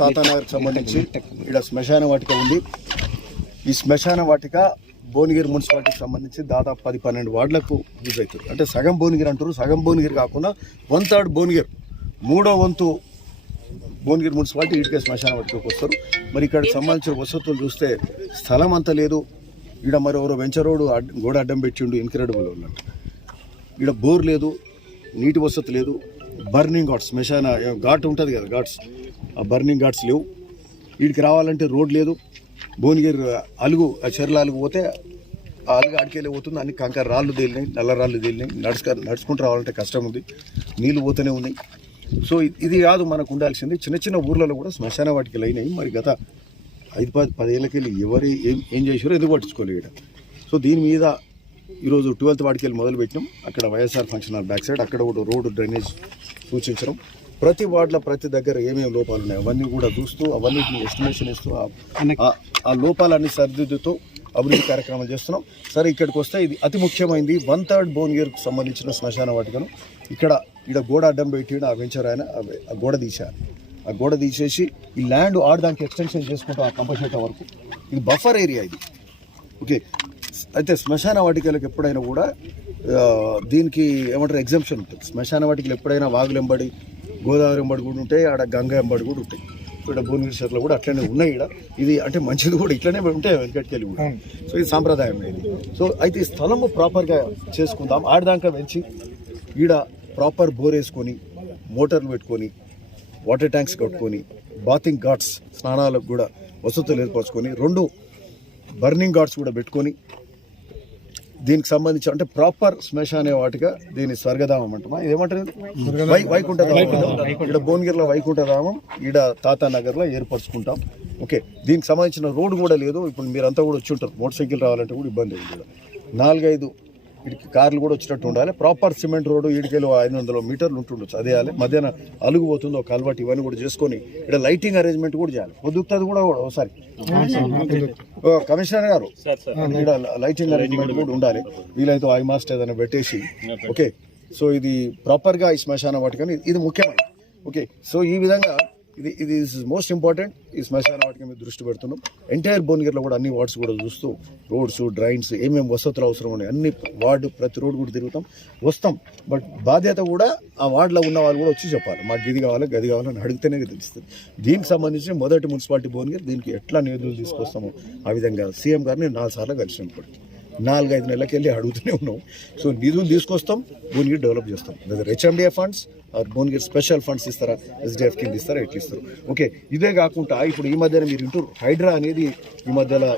తాతానగర్కి సంబంధించి ఇక్కడ శ్మశాన వాటిక ఉంది. ఈ శ్మశాన వాటిక భువనగిరి మున్సిపాలిటీకి సంబంధించి దాదాపు 10-12 వార్డులకు యూజ్ అవుతుంది. అంటే సగం భువనగిరి అంటారు, సగం భువనగిరి కాకుండా 1/3 భువనగిరి, 3వ వంతు భువనగిరి మున్సిపాలిటీ ఇటుకే శ్మశాన వాటికకు వస్తారు. మరి ఇక్కడ సంబంధించిన వసతులు చూస్తే స్థలం అంత లేదు. ఇక్కడ మరి ఎవరో వెంచర్ రోడ్డు గోడ అడ్డం పెట్టిండు, ఇన్క్రెడిబుల్ ఉన్నట్టు. ఇక్కడ బోర్ లేదు, నీటి వసతి లేదు, బర్నింగ్ ఘాట్స్, శ్మశాన ఘాట్ ఉంటుంది కదా, ఘాట్స్, ఆ బర్నింగ్ ఘాట్స్ లేవు. వీడికి రావాలంటే రోడ్ లేదు. భువనగిరి అలుగు, ఆ చెర్ల అలుగు పోతే ఆ అలుగు ఆడికెళ్ళి పోతుంది. అన్ని కంకర రాళ్ళు తేలినాయి, నల్ల రాళ్ళు తేలినాయి. నడుచుకుంటూ రావాలంటే కష్టం ఉంది, నీళ్ళు పోతూనే ఉన్నాయి. సో ఇది కాదు మనకు ఉండాల్సింది. చిన్న చిన్న ఊర్లలో కూడా శ్మశాన వాటికలు అయినాయి. మరి గత 5-10 ఏళ్ళకి వెళ్ళి ఎవరు ఏం చేసారో ఎందుకు పట్టించుకోలేదు. సో దీని మీద ఈరోజు 12th వార్డుకి వెళ్ళి మొదలుపెట్టినాం. అక్కడ YSR function hall back side అక్కడ కూడా రోడ్డు డ్రైనేజ్ సూచించడం, ప్రతి వార్డులో ప్రతి దగ్గర ఏమేమి లోపాలు ఉన్నాయి అవన్నీ కూడా చూస్తూ అవన్నిటిని ఎస్టిమేషన్ ఇస్తూ ఆ లోపాలన్నీ సరిదిద్దుతూ అభివృద్ధి కార్యక్రమాలు చేస్తున్నాం. సరే, ఇక్కడికి వస్తే ఇది అతి ముఖ్యమైనది 1/3 భువనగిరికి సంబంధించిన శ్మశాన వాటికను ఇక్కడ గోడ అడ్డం పెట్టి ఆ వెంచర్ ఆయన ఆ గోడ తీశారు. ఆ గోడ తీసేసి ఈ ల్యాండ్ ఆడదానికి ఎక్స్టెన్షన్ చేసుకుంటాం ఆ కంపల్సరీ వరకు. ఇది బఫర్ ఏరియా ఇది. ఓకే, అయితే శ్మశాన వాటికలకు ఎప్పుడైనా కూడా దీనికి ఏమంటారు ఎగ్జంప్షన్ ఉంటుంది. శ్మశాన వాటికలు ఎప్పుడైనా వాగులు ఎంబడి, గోదావరి ఎంబడి కూడా ఉంటాయి, ఆడ గంగ ఎంబడి కూడా ఉంటాయి. ఇక్కడ భువనగిరి చెర్లో కూడా అట్లనే ఉన్నాయి. ఇక్కడ ఇది అంటే మంచిది కూడా ఇట్లనే ఉంటాయి వెంకటకెళ్ళి కూడా. సో ఇది సాంప్రదాయం ఇది. సో అయితే ఈ స్థలము ప్రాపర్గా చేసుకుందాం. ఆడదాకా పెంచి ఈడ ప్రాపర్ బోర్ వేసుకొని, మోటార్లు పెట్టుకొని, వాటర్ ట్యాంక్స్ కట్టుకొని, బాతింగ్ ఘాట్స్, స్నానాలకు కూడా వసతులు ఏర్పరచుకొని, 2 బర్నింగ్ ఘాట్స్ కూడా పెట్టుకొని, దీనికి సంబంధించి అంటే ప్రాపర్ శ్మశాన వాటిగా దీన్ని స్వర్గధామం అంటామా, ఏమంటారు వైకుంఠధామం. ఇక్కడ భువనగిరిలో వైకుంఠధామం, ఈడ తాతానగర్లో ఏర్పరచుకుంటాం. ఓకే, దీనికి సంబంధించిన రోడ్డు కూడా లేదు. ఇప్పుడు మీరంతా కూడా వచ్చి ఉంటారు, మోటార్ సైకిల్ రావాలంటే కూడా ఇబ్బంది ఉంది. 4-5 వీడికి కార్లు కూడా వచ్చినట్టు ఉండాలి. ప్రాపర్ సిమెంట్ రోడ్డు ఈడికెళ్ళి 500 మీటర్లు ఉంటుండొచ్చు. అదే చేయాలి. మధ్యాహ్నం అలుగు పోతుంది, ఒక కల్వటి, ఇవన్నీ కూడా చేసుకొని ఇక్కడ లైటింగ్ అరేంజ్మెంట్ కూడా చేయాలి. పొద్దుతుంది కూడా ఒకసారి కమిషనర్ గారు ఇక్కడ లైటింగ్ అరేంజ్మెంట్ కూడా ఉండాలి. వీలైతే ఐ మాస్ట్ ఏదైనా పెట్టేసి. ఓకే, సో ఇది ప్రాపర్గా ఈ శ్మశాన వాటికని ఇది ముఖ్యమైనది. ఓకే, సో ఈ విధంగా ఇది మోస్ట్ ఇంపార్టెంట్. ఈ శ్మశాన వాటిక మీద దృష్టి పెడుతున్నాం. ఎంటైర్ భువనగిరిలో కూడా అన్ని వార్డ్స్ కూడా చూస్తూ రోడ్స్, డ్రైన్స్, ఏమేమి వసతులు అవసరం ఉన్నాయి అన్ని వార్డు, ప్రతి రోడ్డు కూడా తిరుగుతాం, వస్తాం. బట్ బాధ్యత కూడా ఆ వార్డులో ఉన్న వాళ్ళు కూడా వచ్చి చెప్పాలి, మాకు ఇది కావాలి, గది కావాలని అడిగితేనే తెలుస్తుంది. దీనికి సంబంధించి మొదటి మున్సిపాలిటీ భువనగిరి, దీనికి ఎట్లా నిధులు తీసుకొస్తామో ఆ విధంగా సీఎం గారిని 4 సార్లు కలిసినప్పుడు 4-5 నెలలకి వెళ్ళి అడుగుతూనే ఉన్నాం. సో నిధులు తీసుకొస్తాం, భువనగిరి డెవలప్ చేస్తాం. HMDA funds or Bhuvanagiri special funds ఇస్తారా, ఎస్డిఎఫ్ కింద ఇస్తారా, ఎట్లా ఇస్తారు. ఓకే, ఇదే కాకుండా ఇప్పుడు ఈ మధ్యన మీరు ఇంటూ హైడ్రా అనేది ఈ మధ్యలో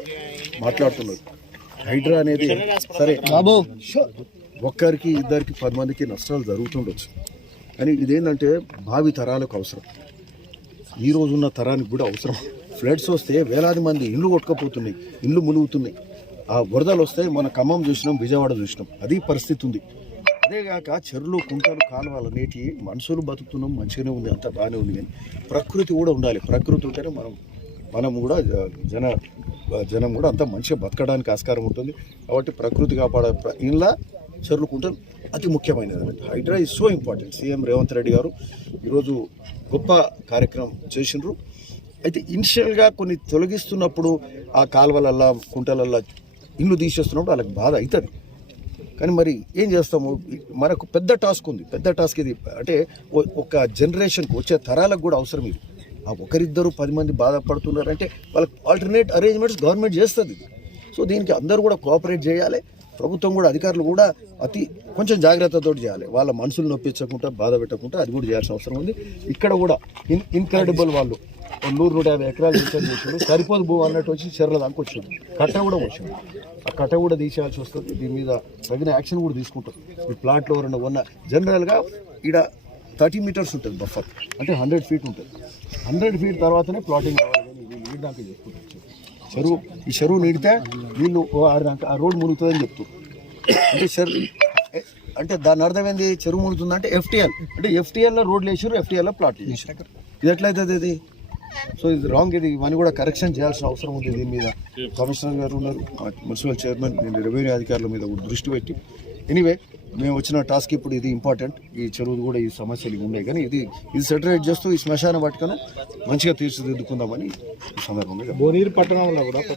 మాట్లాడుతున్నారు. హైడ్రా అనేది సరే బాబు, ఒక్కరికి 2-10 మందికి నష్టాలు జరుగుతుండొచ్చు, కానీ ఇదేంటంటే భావి తరాలకు అవసరం, ఈ రోజున్న తరానికి కూడా అవసరం. ఫ్లడ్స్ వస్తే వేలాది మంది ఇండ్లు కొట్టుకపోతున్నాయి, ఇండ్లు మునుగుతున్నాయి. ఆ వరదలు వస్తే మన ఖమ్మం చూసినాం, విజయవాడ చూసినాం, అది పరిస్థితి ఉంది. అదేగాక చెరువులు, కుంటలు, కాలువలు నేటి మనుషులు బతుకుతున్నాం, మంచిగానే ఉంది, అంతా బాగానే ఉంది. కానీ ప్రకృతి కూడా ఉండాలి. ప్రకృతి ఉంటేనే మనం కూడా జనం కూడా అంతా మంచిగా బతకడానికి ఆస్కారం ఉంటుంది. కాబట్టి ప్రకృతి కాపాడే ఇలా చెరువులు, కుంటలు అతి ముఖ్యమైనది. Hydra is so important. CM Revanth Reddy గారు ఈరోజు గొప్ప కార్యక్రమం చేసిండ్రు. అయితే ఇనిషియల్గా కొన్ని తొలగిస్తున్నప్పుడు ఆ కాలువలల్లా, కుంటలల్లా ఇల్లు తీసేస్తున్నప్పుడు వాళ్ళకి బాధ అవుతుంది. కానీ మరి ఏం చేస్తాము, మనకు పెద్ద టాస్క్ ఉంది. పెద్ద టాస్క్ ఇది. అంటే ఒక జనరేషన్కి, వచ్చే తరాలకు కూడా అవసరం ఇది. ఆ 1-2-10 మంది బాధపడుతున్నారంటే వాళ్ళకి ఆల్టర్నేట్ అరేంజ్మెంట్స్ గవర్నమెంట్ చేస్తుంది. సో దీనికి అందరూ కూడా కోఆపరేట్ చేయాలి. ప్రభుత్వం కూడా, అధికారులు కూడా కొంచెం జాగ్రత్తతో చేయాలి. వాళ్ళ మనసులు నొప్పించకుండా, బాధ పెట్టకుండా అది కూడా చేయాల్సిన అవసరం ఉంది. ఇక్కడ కూడా ఇన్క్రెడిబుల్ వాళ్ళు 100-150 ఎకరాలు రీఛార్జ్ చేసాడు, సరిపోదు భూ అన్నట్టు వచ్చి చెర్ల దాకా వచ్చింది. కట్ట కూడా వచ్చింది, ఆ కట్ట కూడా తీసేయాల్సి వస్తుంది. దీని మీద తగిన యాక్షన్ కూడా తీసుకుంటారు. ఈ ప్లాట్లో ఎవరైనా ఉన్న జనరల్గా ఇక్కడ 30 మీటర్స్ ఉంటుంది బఫర్, అంటే 100 ఫీట్ ఉంటుంది. 100 ఫీట్ తర్వాతనే ప్లాటింగ్ కావాలి. కానీ వీళ్ళు నీళ్ళు దాకా చేసుకుంటారు. ఈ చెరువు నీడితే వీళ్ళు ఆ రోడ్డు మునుగుతుందని చెప్తారు. అంటే దాని అర్థం ఏంది, చెరువు మునుగుతుందంటే FTL, అంటే FTLలో రోడ్లు వేసారు, FTLలో ప్లాట్లు చేశారు. ఇది ఎట్లయితుంది? ఇది సో ఇది రాంగ్. ఇది ఇవన్నీ కూడా కరెక్షన్ చేయాల్సిన అవసరం ఉంది. దీని మీద కమిషనర్ గారు ఉన్నారు, మున్సిపల్ చైర్మన్, నేను రెవెన్యూ అధికారుల మీద కూడా దృష్టి పెట్టి, ఎనీవే మేము వచ్చిన టాస్క్ ఇప్పుడు ఇది ఇంపార్టెంట్. ఈ చెరువు కూడా ఈ సమస్యలు ఇవి ఉన్నాయి, కానీ ఇది సెటరేట్ చేస్తూ ఈ శ్మశాన వాటికను మంచిగా తీర్చిదిద్దుకుందామని ఈ సందర్భంగా బోనీరు పట్టణంలో కూడా